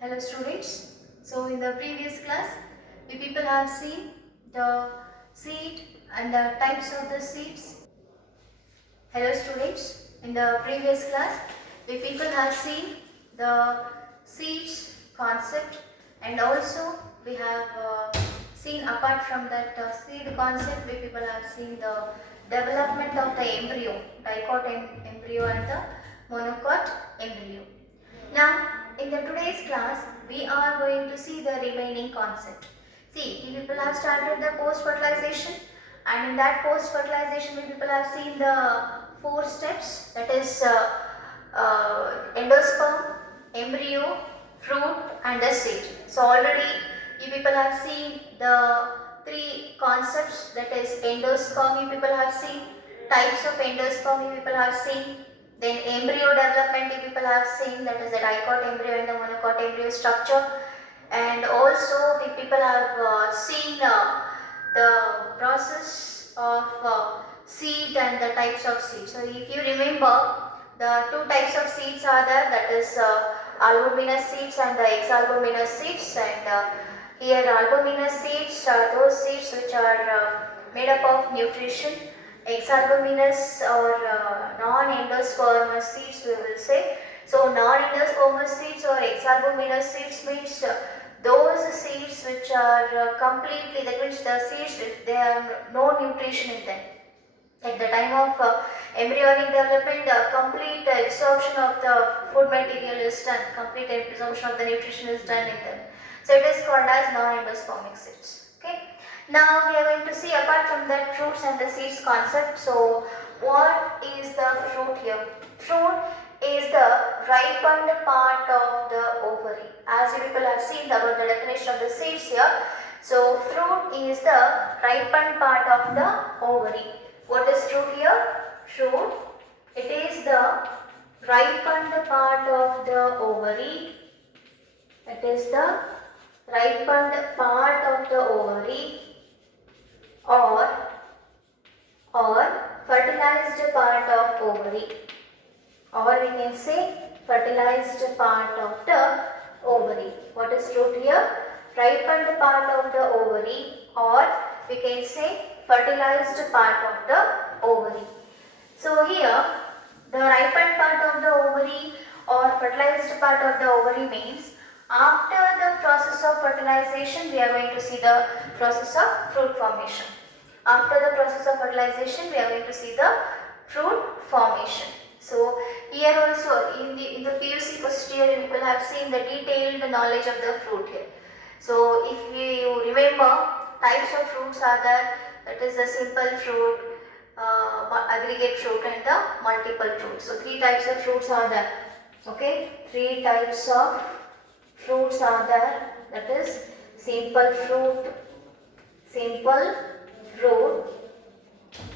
Hello students. So in the previous class, we people have seen the seed and the types of the seeds. Hello students. In the previous class, we people have seen the seeds concept, and also we have seen apart from that seed concept, we people have seen the development of the embryo, dicot embryo and the monocot embryo. Now, in the today's class, we are going to see the remaining concept. See, we people have started the post-fertilization, and in that post-fertilization, we people have seen the 4 steps, that is endosperm, embryo, fruit and the seed. So already you people have seen the 3 concepts, that is endosperm you people have seen, types of endosperm you people have seen, then embryo development you people have seen, that is the dicot embryo and the monocot embryo structure, and also we people have seen the process of seed and the types of seed. So if you remember, the 2 types of seeds are there, that is albuminous seeds and the exalbuminous seeds, and here albuminous seeds are those seeds which are made up of nutrition. Exalbuminous or non-endospermous seeds we will say. So non-endospermous seeds or exalbuminous seeds means those seeds which are completely, that means the seeds they have no nutrition in them. At the time of embryonic development, the complete absorption of the food material is done, complete absorption of the nutrition is done in them. So it is called as non-endospermic seeds. Okay. Now we are going to see apart from that fruits and the seeds concept. So what is the fruit here? Fruit is the ripened part of the ovary. As you people have seen about the definition of the seeds here. So fruit is the ripened part of the ovary. What is fruit here? Fruit, it is the ripened part of the ovary. It is the ripened part of the ovary or fertilized part of ovary, or we can say fertilized part of the ovary. What is fruit here? Ripened part of the ovary, or we can say fertilized part of the ovary. So here the ripened part of the ovary or fertilized part of the ovary means after the process of fertilization we are going to see the process of fruit formation. After the process of fertilization we are going to see the fruit formation. So here also in the PUC first year you will have seen the detailed knowledge of the fruit here. So if you remember, types of fruits are there, that is the simple fruit, aggregate fruit and the multiple fruit. So 3 types of fruits are there. Okay, 3 types of fruits are there, that is simple fruit,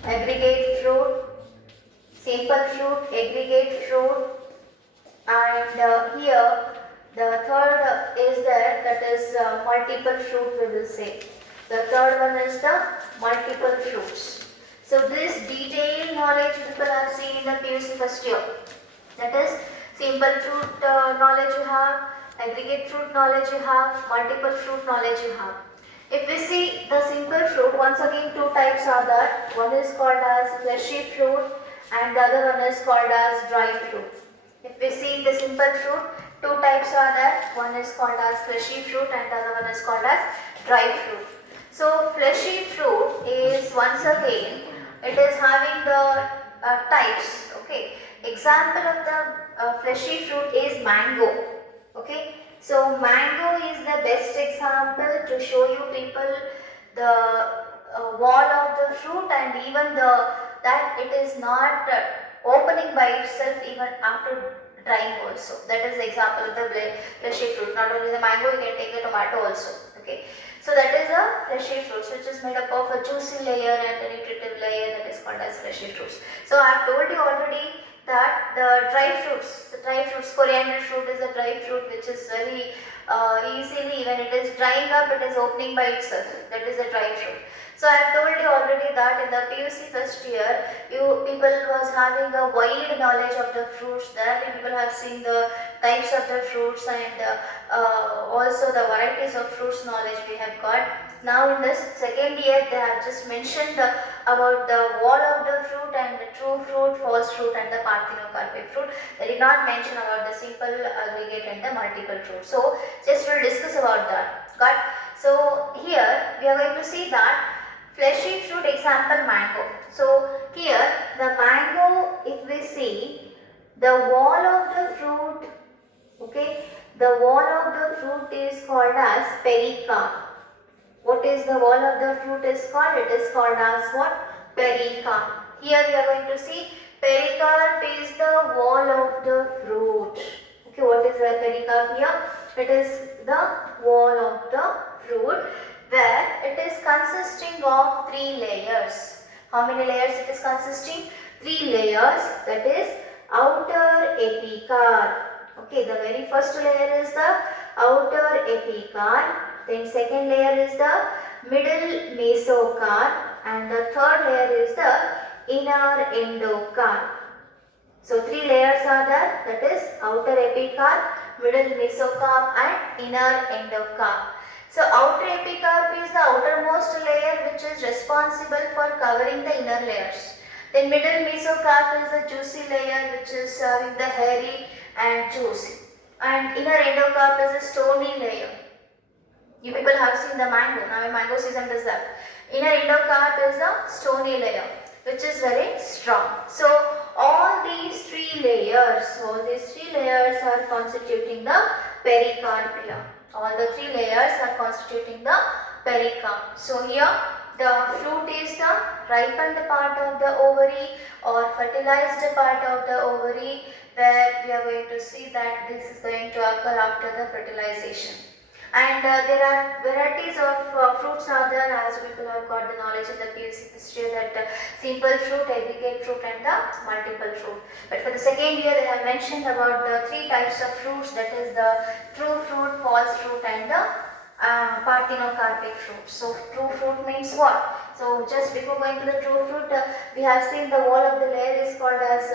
aggregate fruit, simple fruit, aggregate fruit, and here the third is there, that is multiple fruit we will say. The third one is the multiple fruits. So this detailed knowledge people have seen in the PUC first year. That is simple fruit knowledge you have, aggregate fruit knowledge you have, multiple fruit knowledge you have. If we see the simple fruit, once again 2 types are there. One is called as fleshy fruit and the other one is called as dry fruit. If we see the simple fruit, 2 types are there. One is called as fleshy fruit and the other one is called as dry fruit. So fleshy fruit is once again, it is having the types. Okay. Example of the fleshy fruit is mango. Okay. So mango is the best example to show you people the wall of the fruit, and even that it is not opening by itself even after drying also. That is the example of the fleshy fruit. Not only the mango, you can take the tomato also. Okay. So that is a fleshy fruit which is made up of a juicy layer and a nutritive layer, that is called as fleshy fruits. So I have told you already that the dry fruits, coriander fruit is a dry fruit which is very easily, when it is drying up, it is opening by itself. That is a dry fruit. So I have told you already that in the PUC first year, you people was having a wide knowledge of the fruits. There people have seen the types of the fruits and also the varieties of fruits knowledge we have got. Now in this second year, they have just mentioned about the wall of the fruit and the true fruit, false fruit and the parthenocarpic fruit. They did not mention about the simple, aggregate and the multiple fruit. So just we'll discuss about that. Got? So here we are going to see that fleshy fruit, example mango. So here the mango, if we see the wall of the fruit, okay, the wall of the fruit is called as pericarp. What is the wall of the fruit is called? It is called as what? Pericarp. Here we are going to see pericarp is the wall of the fruit. Okay, what is the pericarp here? It is the wall of the fruit where it is consisting of 3 layers. How many layers it is consisting? 3 layers, that is outer epicarp. Okay, the very first layer is the outer epicarp, then second layer is the middle mesocarp and the third layer is the inner endocarp. So 3 layers are there, that is outer epicarp, middle mesocarp and inner endocarp. So outer epicarp is the outermost layer which is responsible for covering the inner layers. Then middle mesocarp is a juicy layer which is having the hairy and juicy. And inner endocarp is a stony layer. You people have seen the mango. Now in mango season is that. Inner endocarp is a stony layer which is very strong. So all these 3 layers are constituting the pericarp here. All the 3 layers are constituting the pericarp. So here the fruit is the ripened part of the ovary or fertilized part of the ovary, where we are going to see that this is going to occur after the fertilization. And there are varieties of fruits are there, as people have got the knowledge in the PUC history, that simple fruit, aggregate fruit and the multiple fruit. But for the second year they have mentioned about the 3 types of fruits, that is the true fruit, false fruit and the parthenocarpic fruit. So true fruit means what? So just before going to the true fruit, we have seen the wall of the layer is called as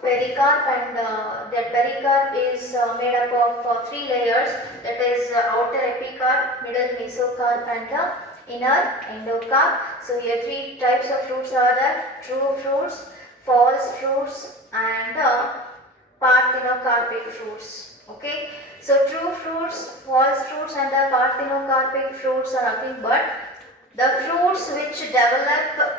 pericarp, and that pericarp is made up of 3 layers, that is outer epicarp, middle mesocarp and the inner endocarp. So here 3 types of fruits are there: true fruits, false fruits and parthenocarpic fruits. Okay, so true fruits, false fruits and the parthenocarpic fruits are nothing but the fruits which develop.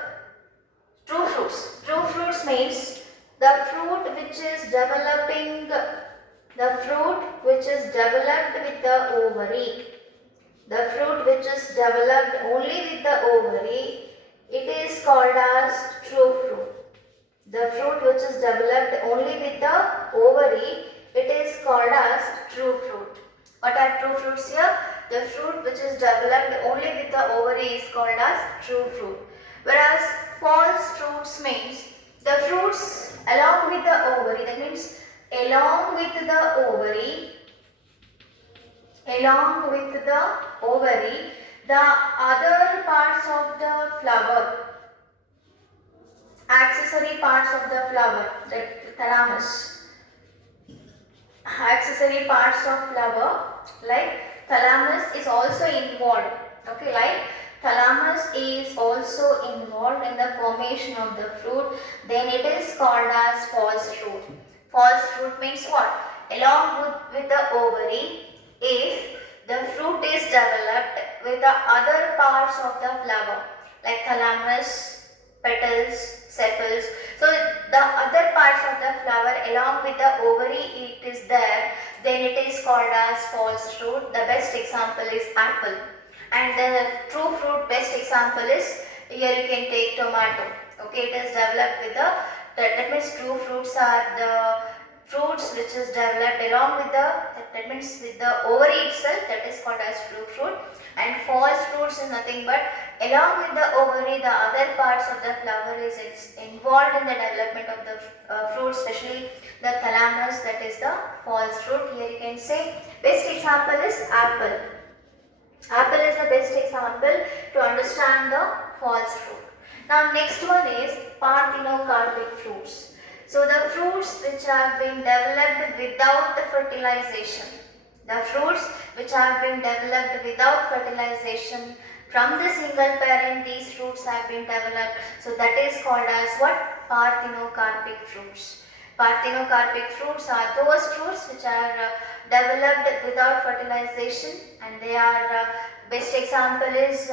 True fruits. True fruits means the fruit which is developing, the fruit which is developed with the ovary. The fruit which is developed only with the ovary, it is called as true fruit. The fruit which is developed only with the ovary, it is called as true fruit. What are true fruits here? The fruit which is developed only with the ovary is called as true fruit. Whereas false fruits means the fruits along with the ovary, that means along with the ovary, the other parts of the flower, accessory parts of the flower, like thalamus, accessory parts of flower like thalamus is also involved. Okay, like thalamus is also involved in the formation of the fruit, then it is called as false fruit. False fruit means what? Along with the ovary, if the fruit is developed with the other parts of the flower like thalamus, petals, sepals. So the other parts of the flower along with the ovary it is there, then it is called as false fruit. The best example is apple. And the true fruit best example is, here you can take tomato. Okay, it is developed with the, that means true fruits are the fruits which is developed along with the, that means with the ovary itself, that is called as true fruit. And false fruits is nothing but along with the ovary, the other parts of the flower is involved in the development of the fruit, especially the thalamus, that is the false fruit. Here you can say best example is apple. Apple is the best example to understand the false fruit. Now next one is parthenocarpic fruits. So the fruits which have been developed without the fertilization. The fruits which have been developed without fertilization from the single parent, these fruits have been developed. So that is called as what? Parthenocarpic fruits. Parthenocarpic fruits are those fruits which are developed without fertilization, and they are best example is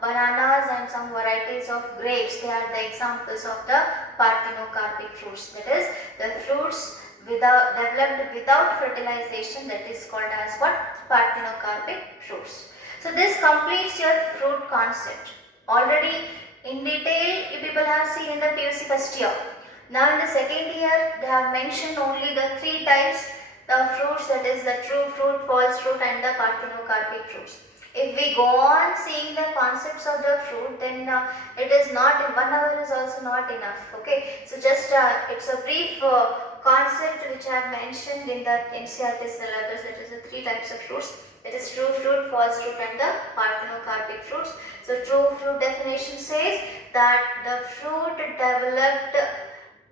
bananas and some varieties of grapes. They are the examples of the parthenocarpic fruits. That is the fruits developed without fertilization, that is called as what? Parthenocarpic fruits. So this completes your fruit concept. Already in detail you people have seen in the PUC first year. Now in the second year they have mentioned only the three types, the fruits, that is the true fruit, false fruit and the parthenocarpic fruits. If we go on seeing the concepts of the fruit, then it is not, 1 hour is also not enough. Okay, so just it's a brief concept which I have mentioned in the NCERT syllabus, that is the three types of fruits. It is true fruit, false fruit and the parthenocarpic fruits. So true fruit definition says that the fruit developed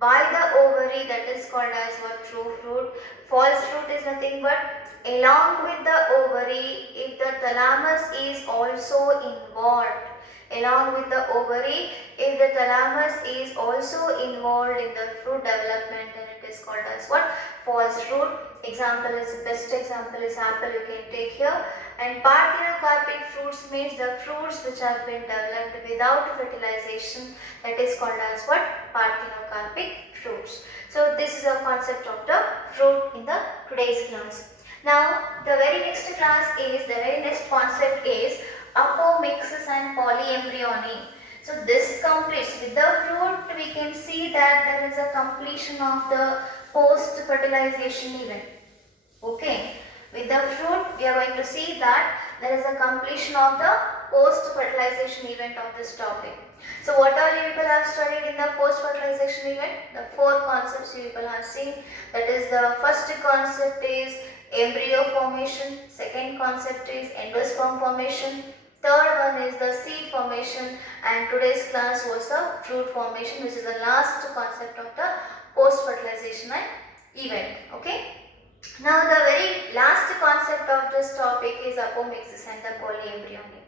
by the ovary, that is called as what? True fruit. False fruit is nothing but along with the ovary, if the thalamus is also involved. Along with the ovary, if the thalamus is also involved in the fruit development, then it is called as what? False fruit. Example is, best example is apple, you can take here. And parthenocarpic fruits means the fruits which have been developed without fertilization, that is called as what? Parthenocarpic fruits. So this is a concept of the fruit in the today's class. Now the very next class is, the very next concept is apomixis and polyembryony. So this completes, with the fruit we can see that there is a completion of the post fertilization event. Okay, with the fruit we are going to see that there is a completion of the post fertilization event of this topic. So what all you people have studied in the post fertilization event? The four concepts you people have seen. That is, the first concept is embryo formation, second concept is endosperm formation, third one is the seed formation, and today's class was the fruit formation, which is the last concept of the post fertilization event. Okay. Now the very last concept of this topic is apomixis and the polyembryony.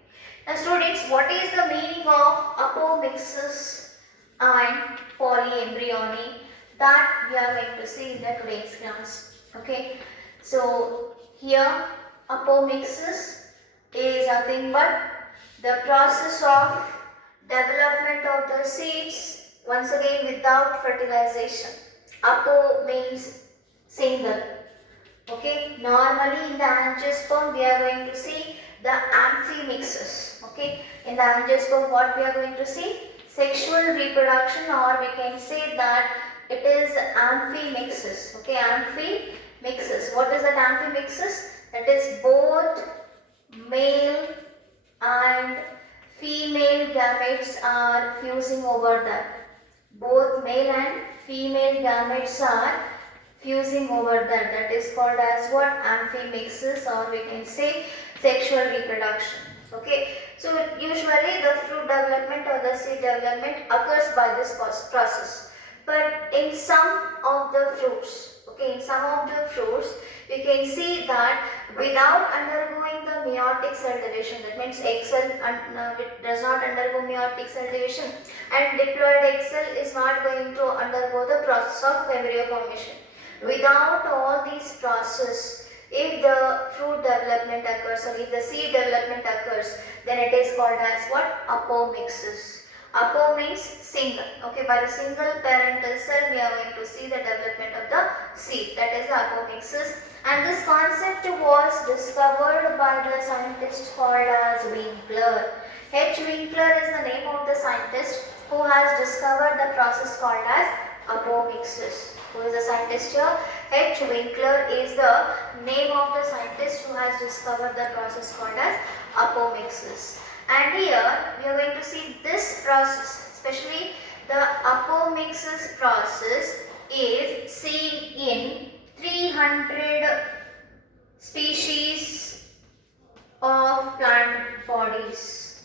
Now students, what is the meaning of apomixis and polyembryony? That we are going to see in the today's class. Okay. So here apomixis is nothing but the process of development of the seeds, once again without fertilization. Apo means single. Okay, normally in the angiosperm we are going to see the amphimixis. Okay, in the angiosperm what we are going to see? Sexual reproduction, or we can say that it is amphimixis. Okay, amphimixis. What is that amphimixis? That is both male and female gametes are fusing over that. Both male and female gametes are fusing over that. That is called as what? Amphimixis, or we can say sexual reproduction. Okay, so usually the fruit development or the seed development occurs by this process. But in some of the fruits, okay, in some of the fruits, we can see that without undergoing the meiotic cell division, that means egg cell does not undergo meiotic cell division, and diploid egg cell is not going to undergo the process of embryo formation. Without all these processes, if the fruit development occurs or if the seed development occurs, then it is called as what? Apomixis. Apo means single. Okay, by the single parental cell we are going to see the development of the seed. That is the apomixis. And this concept was discovered by the scientist called as Winkler. H. Winkler is the name of the scientist who has discovered the process called as apomixis. Who is the scientist here? H. Winkler is the name of the scientist who has discovered the process called as apomixis. And here we are going to see this process, especially the apomixis process is seen in 300 species of plant bodies.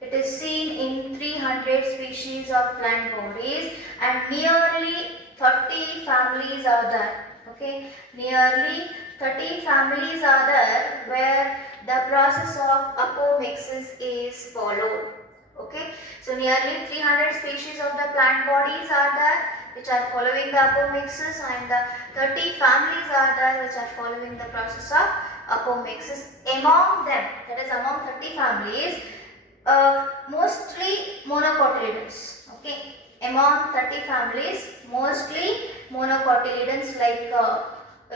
It is seen in 300 species of plant bodies and nearly 30 families are there. Okay, nearly 30 families are there where the process of apomixis is followed. Okay, so nearly 300 species of the plant bodies are there which are following the apomixis, and the 30 families are there which are following the process of apomixis. Among them, that is among 30 families, mostly monocotyledons. Okay, among 30 families, mostly monocotyledons like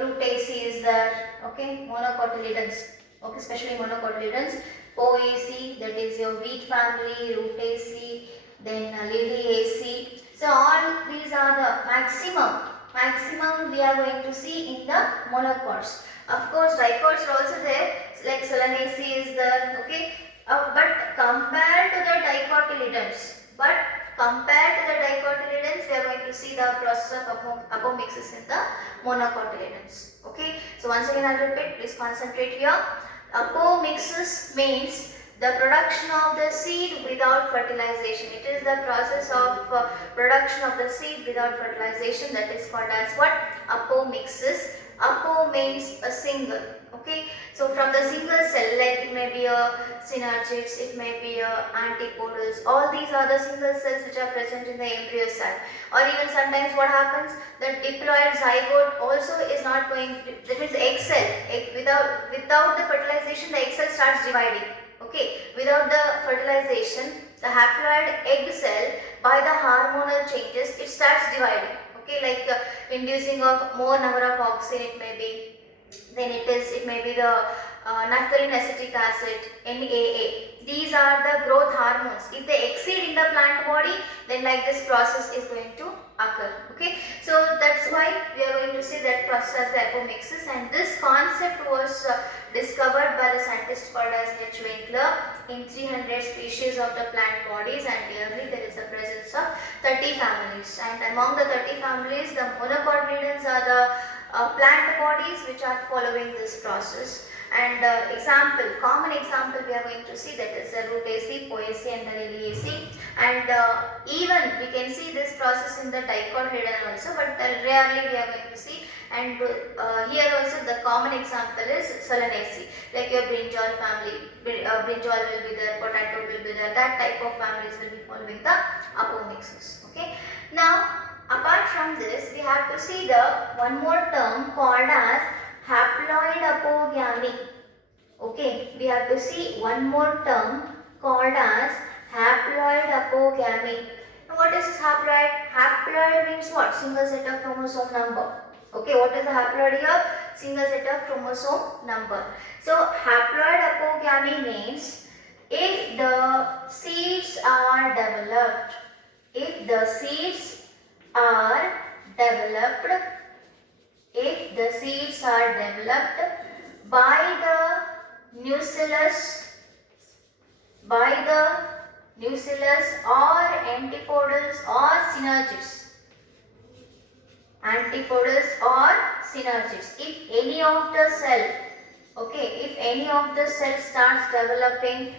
Rutaceae is there. Okay, monocotyledons. Okay, especially monocotyledons. Poaceae, that is your wheat family, Rutaceae, then Liliaceae. So all these are the maximum we are going to see in the monocots. Of course, dicots are also there, like Solanaceae is there. Okay, but compared to the dicotyledons, we are going to see the process of apomixis in the monocotyledons. Okay, so once again I will repeat, please concentrate here. Apomixis means the production of the seed without fertilization. It is the process of production of the seed without fertilization, that is called as what? Apomixis. Apo means a single. Okay, so from the single cell, like it may be a synergids, it may be a antipodals, all these are the single cells which are present in the embryo cell. Or even sometimes what happens, the diploid zygote also is not going to, that means egg cell, without the fertilization the egg cell starts dividing. Okay, without the fertilization the haploid egg cell, by the hormonal changes, it starts dividing. Okay, like inducing of more number of auxin, it may be, then it may be the naphthalene acetic acid, NAA. These are the growth hormones. If they exceed in the plant body, then like this process is going to occur. Okay, so that's why we are going to see that process as the apomixis, and this concept was discovered by the scientist called as H. Winkler in 300 species of the plant bodies, and yearly there is the presence of 30 families, and among the 30 families the monocotyledons are the plant bodies which are following this process. And common example we are going to see, that is the Rutaceae, Poaceae and the Liliaceae, and even we can see this process in the dicotyledon also, but rarely we are going to see. And here also the common example is Solanaceae, like your brinjal family, brinjal will be there, potato will be there, that type of families will be following the apomixis. Okay, now apart from this, we have to see the one more term called as haploid apogamy. Okay, we have to see one more term called as haploid apogamy. Now what is haploid? Haploid means what? Single set of chromosome number. Okay, what is the haploid here? Single set of chromosome number. So haploid apogamy means if the seeds are developed, by the nucellus or antipodals or synergids. If any of the cell, if any of the cell starts developing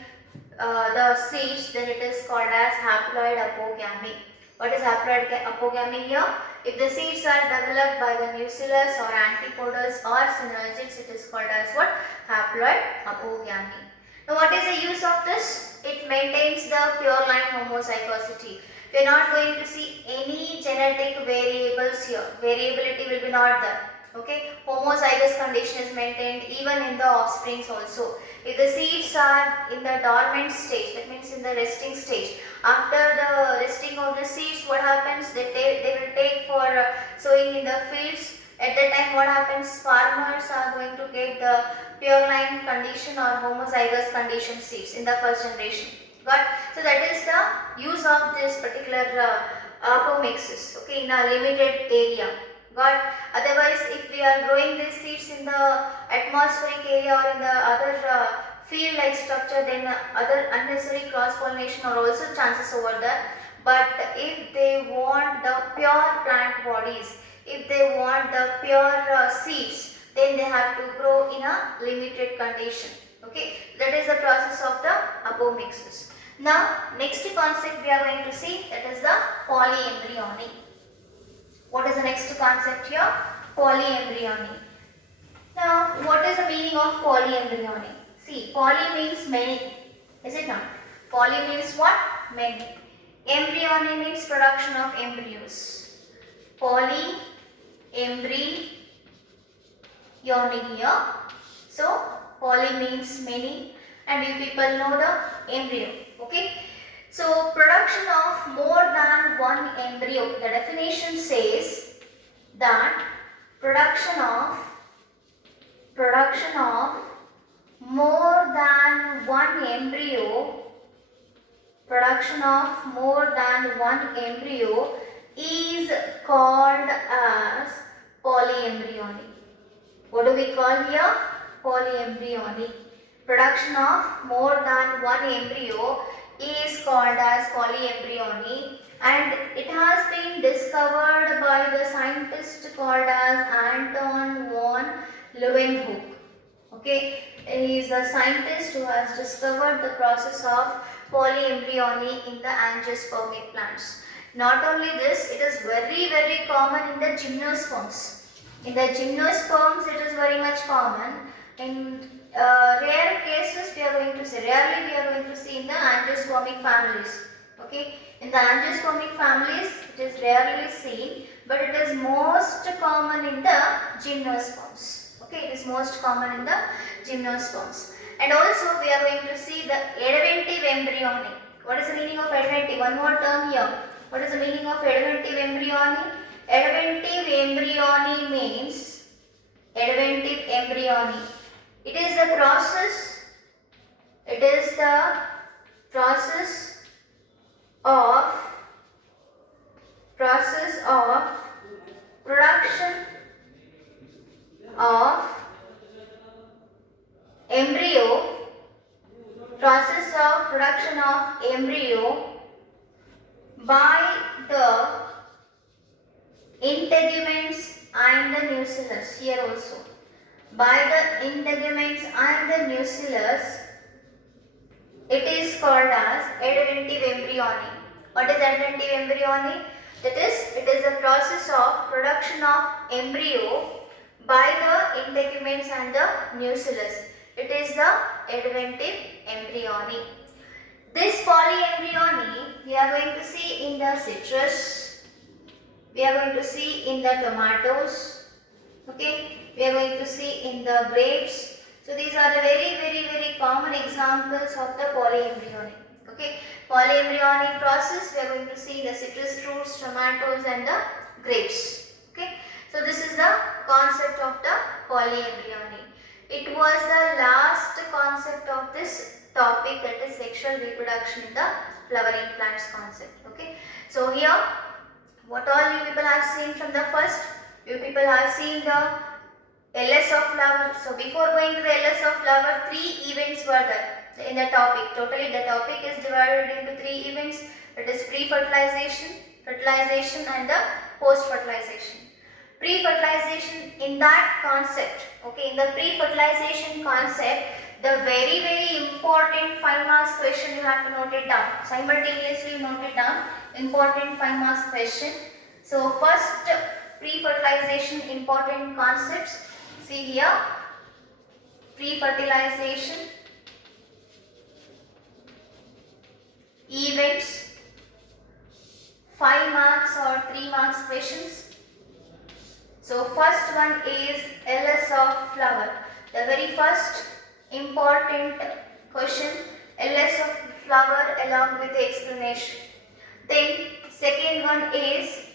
the seeds, then it is called as haploid apogamy. What is haploid apogamy here? If the seeds are developed by the nucellus or antipodals or synergids, it is called as what? Haploid apogamy. Now what is the use of this? It maintains the pure line homozygosity. We are not going to see any genetic variables here. Variability will be not there. Okay, homozygous condition is maintained even in the offsprings also. If the seeds are in the dormant stage, that means in the resting stage, after the resting of the seeds, what happens? They will take for sowing in the fields. At that time, what happens? Farmers are going to get the pure line condition or homozygous condition seeds in the first generation. Got? So that is the use of this particular apomixis. Okay, in a limited area. Got? Otherwise, if we are growing these seeds in the atmospheric area or in the other field-like structure, then other unnecessary cross-pollination are also chances over there. But if they want the pure plant bodies, if they want the pure seeds, then they have to grow in a limited condition. Okay, that is the process of the above mixes. Now, next concept we are going to see, that is the polyembryony. What is the next concept here? Polyembryony. Now, what is the meaning of polyembryony? See, poly means many, is it not? Poly means what? Many. Embryony means production of embryos. Polyembryony here. So, poly means many, and you people know the embryo. Okay. So, production of more than one embryo. The definition says that production of more than one embryo, is called as polyembryony. What do we call here? Polyembryony. Production of more than one embryo is called as polyembryony, and it has been discovered by the scientist called as Anton von Leeuwenhoek. Okay, he is the scientist who has discovered the process of polyembryony in the angiospermic plants. Not only this, it is very common in the gymnosperms. In the gymnosperms, it is very much common. In rare cases, rarely we are going to see in the angiospermic families. Okay, in the angiospermic families, it is rarely seen, but it is most common in the gymnosperms. Okay, it is most common in the gymnosperms. And also, we are going to see the edeventive embryony. What is the meaning of edeventive? One more term here. What is the meaning of edeventive embryony? Edeventive embryony means edeventive embryony. It is the process of production of embryo by the integuments and the nucellus. Here also, by the integuments and the nucellus, it is called as edeventive embryony. What is edeventive embryony? That is, it is the process of production of embryo by the integuments and the nucellus. It is the edeventive embryony. This polyembryony we are going to see in the citrus, we are going to see in the tomatoes, okay, we are going to see in the grapes. So these are the very common examples of the polyembryony. Okay, polyembryonic process we are going to see in the citrus fruits, tomatoes and the grapes. Okay, so this is the concept of the polyembryony. It was the last concept of this topic, that is sexual reproduction in the flowering plants concept. Okay, so here what all you people have seen from the first, you people have seen the LS of flower. So before going to the LS of flower, 3 events were there in the topic. Totally the topic is divided into 3 events, that is pre-fertilization, fertilization and the post-fertilization. Pre-fertilization, in that concept, okay, in the pre-fertilization concept, the very important 5 marks question you have to note it down. Simultaneously note it down, important 5 marks question. So first, pre-fertilization important concepts. See here, pre-fertilization, events, 5 marks or 3 marks questions. So first one is LS of flower. The very first important question, LS of flower along with the explanation. Then second one is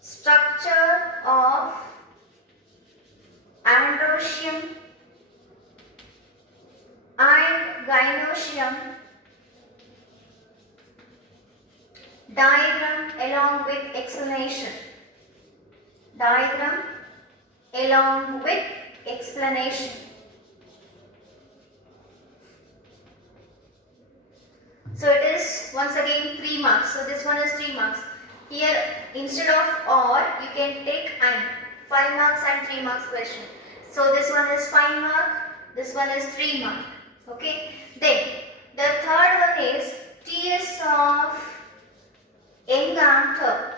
structure of androecium and gynoecium, diagram along with explanation. diagram along with explanation. So it is once again 3 marks. So this one is 3 marks. Here instead of or you can take and 5 marks and 3 marks question. So this one is 5 mark, this one is 3 mark. Okay. Then the third one is TS of Enganter.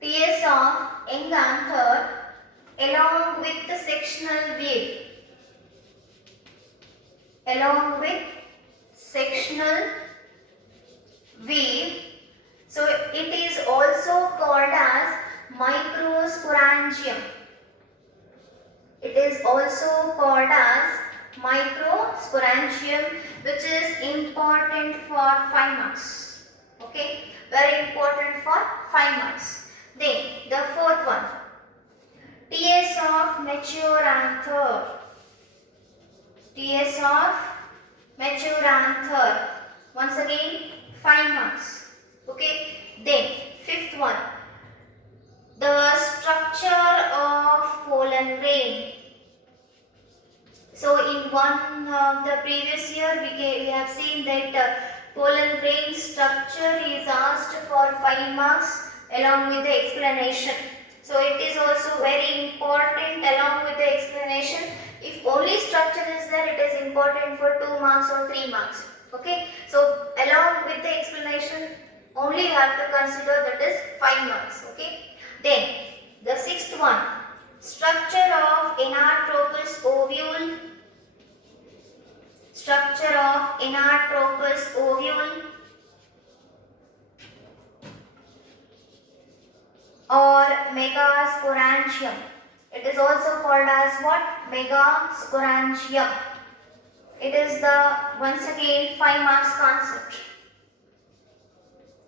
TS of Enganter along with the sectional view. Along with sectional wave. So it is also called as microsporangium. It is also called as microsporangium, which is important for 5 marks. Okay, very important for 5 marks. Then the fourth one, TS of mature anther. TS of mature anther. Once again 5 marks. Okay. Then fifth one, the structure of pollen grain. So in one of the previous year we have seen that pollen grain structure is asked for 5 marks along with the explanation. So it is also very important along with the explanation. If only structure is there, it is important for 2 marks or 3 marks. Okay. So along with the explanation only you have to consider, that is 5 marks. Okay. Then the sixth one, structure of Inarthropus ovule. Structure of Inarthropus ovule or megasporangium. It is also called as what? Megasporangium. It is the once again 5 marks concept.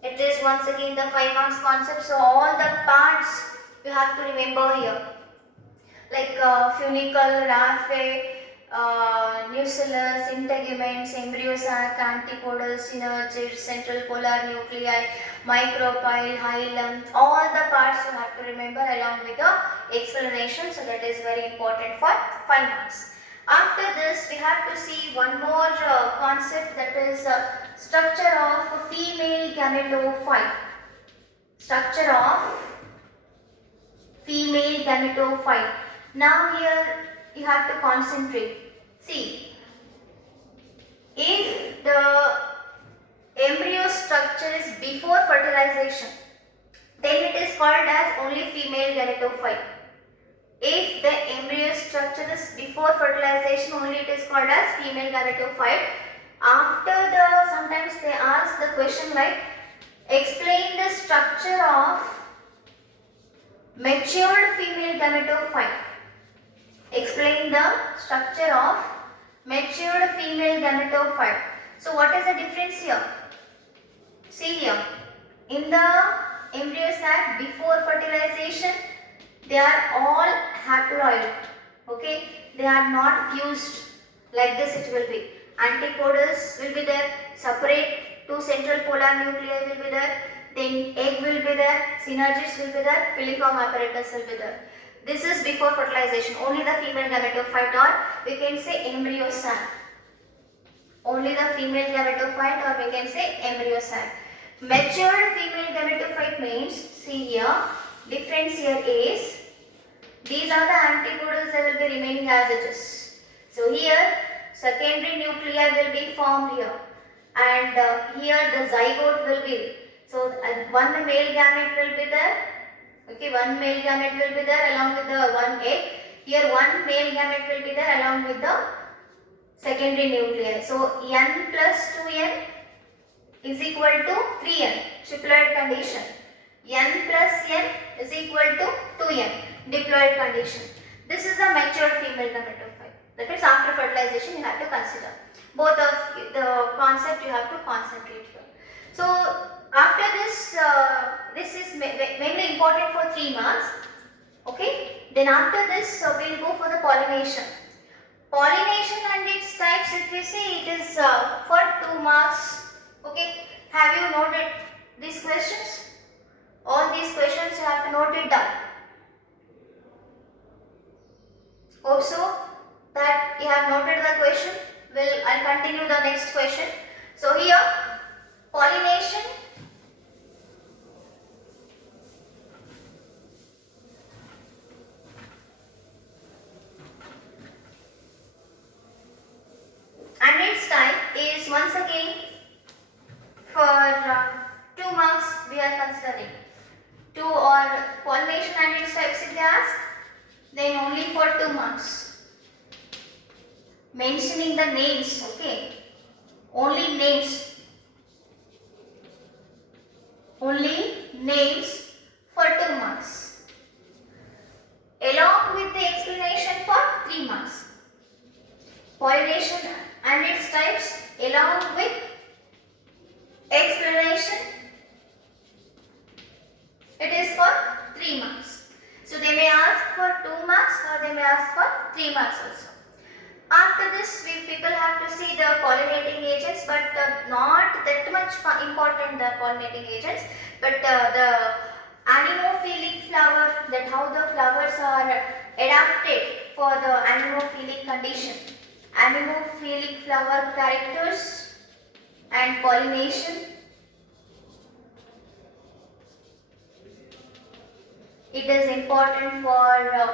It is once again the 5 marks concept. So all the parts you have to remember here, like funicle, raphe, nucellus, integuments, embryo sac, antipodal, synergids, central polar nuclei, micropyle, hilum. All the parts you have to remember along with the explanation. So that is very important for 5 marks. After this, we have to see one more concept, that is structure of female gametophyte. Structure of female gametophyte. Now here you have to concentrate. See, if the embryo structure is before fertilization, then it is called as only female gametophyte. If the embryo structure is before fertilization, only it is called as female gametophyte. After the, sometimes they ask the question like, explain the structure of matured female gametophyte. Explain the structure of matured female gametophyte. So what is the difference here? See here, in the embryo sac before fertilization, they are all haploid. Okay, they are not fused. Like this it will be. Antipodals will be there, separate 2 central polar nuclei will be there, then egg will be there, synergids will be there, filiform apparatus will be there. This is before fertilization, only the female gametophyte, or we can say embryo sac. Only the female gametophyte, or we can say embryo sac. Matured female gametophyte means, see here, difference here is, these are the antipodals that will be remaining as it is. So here secondary nuclei will be formed here, and here the zygote will be. So one male gamete will be there. Okay, one male gamete will be there along with the one egg. Here one male gamete will be there along with the secondary nuclei. So n plus 2n is equal to 3n, triploid condition. N plus n is equal to 2n, diploid condition. This is the mature female gametophyte. That means after fertilization you have to consider. Both of the concept you have to concentrate here. So after this, this is mainly important for 3 marks. Okay. Then after this, we will go for the pollination. Pollination and its types, if we see, it is for 2 marks. Okay. Have you noted these questions? All these questions you have to note it down. Hope so that you have noted the question. I'll continue the next question. So here, pollination and its type is once again for 2 marks we are considering. 2 or pollination and its types if they ask, then only for 2 marks. Mentioning the names, okay? Only names. Only names for 2 marks. Along with the explanation for 3 marks. Pollination and its types along with explanation, it is for 3 marks. So they may ask for 2 marks or they may ask for 3 marks also. After this, people have to see the pollinating agents, but not that much important the pollinating agents, but the anemophilic flower, that how the flowers are adapted for the anemophilic condition. Anemophilic flower characters and pollination. It is important for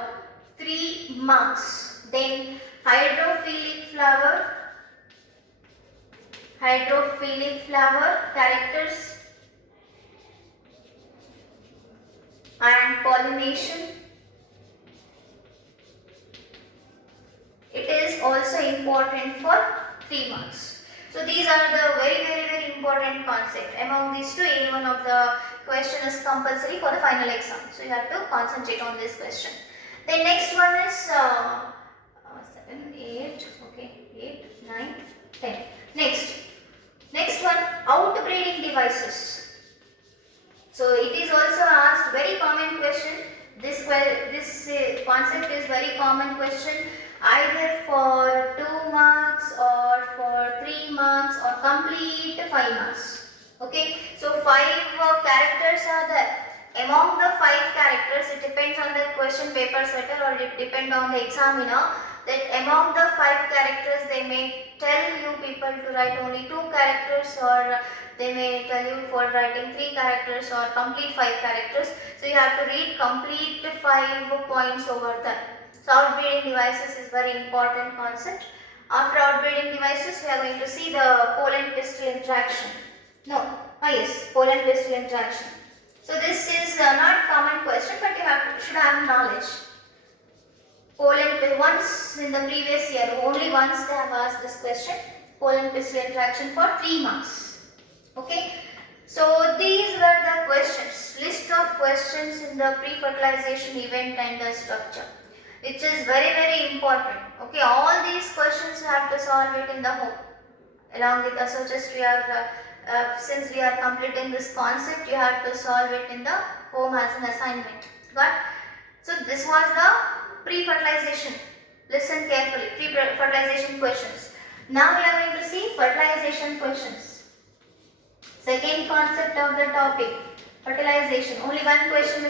3 marks. Then hydrophilic flower characters and pollination. It is also important for 3 marks. So these are the very important concepts. Among these two, any one of the question is compulsory for the final exam. So you have to concentrate on this question. The next one is 7, 8, okay, 8, 9, 10. Next one, outbreeding devices. So it is also asked, very common question. This concept is very common question, either for 2 marks or for 3 marks or complete 5 marks. Okay, so 5 characters are there. Among the 5 characters, it depends on the question paper setter or it depends on the examiner, that among the 5 characters they may tell you people to write only 2 characters, or they may tell you for writing 3 characters or complete 5 characters. So you have to read complete 5 points over there. So outbreeding devices is very important concept. After outbreeding devices, we are going to see the pollen-pistil interaction. Yes, pollen-pistil interaction. So this is not common question, but you should have knowledge. Once in the previous year, only once they have asked this question, pollen-pistil interaction for 3 marks. Okay. So these were the questions, list of questions in the pre-fertilization event and the structure, which is very important. Okay, all these questions you have to solve it in the home. Along with just we are since we are completing this concept, you have to solve it in the home as an assignment. Got? So this was the pre-fertilization. Listen carefully. Pre-fertilization questions. Now we are going to see fertilization questions. Second concept of the topic, fertilization. Only one question will